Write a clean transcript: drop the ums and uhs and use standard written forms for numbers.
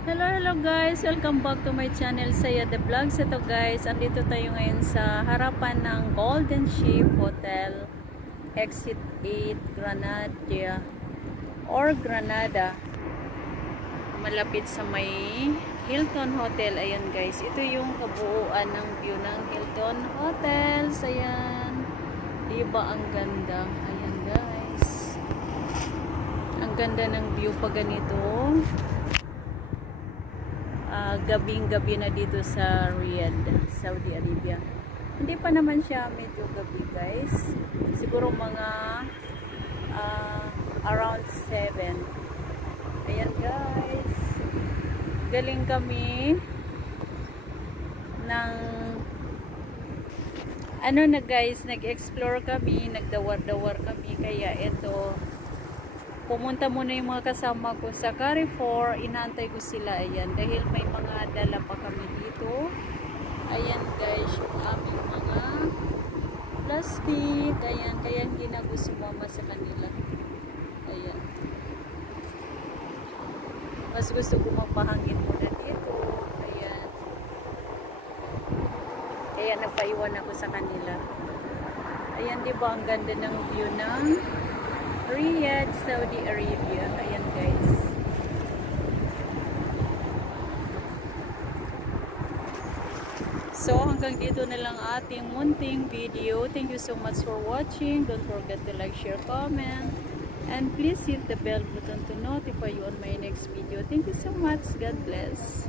Hello guys, welcome back to my channel Saya the Vlogs. Ito guys, andito tayo ngayon sa harapan ng Golden Ship Hotel Exit 8 Granada, malapit sa may Hilton Hotel. Ayan guys, ito yung kabuuan ng view ng Hilton Hotel. Ayan, diba ang ganda? Ayan guys, ang ganda ng view pag ganito. Gabing-gabi na dito sa Riyadh, Saudi Arabia. Hindi pa naman siya medyo gabi guys. Siguro mga around 7. Ayan guys. Galing kami ng ano na guys, nag-explore kami, nagdawar-dawar kami. Kaya ito, pumunta muna yung mga kasama ko sa Carrefour. Inaantay ko sila. Ayan, dahil may mga dala pa kami dito. Ayan guys, yung aming mga plastic. Ayan, kaya hindi na ko sumama sa kanila. Ayan, mas gusto ko magpahangin muna dito. Ayan, kaya napaiwan ako sa kanila. Ayan, diba ang ganda ng view ng Riyadh, Saudi Arabia. Ayan guys. So hanggang dito na lang ating munting video. Thank you so much for watching. Don't forget to like, share, comment, and please hit the bell button to notify you on my next video. Thank you so much. God bless.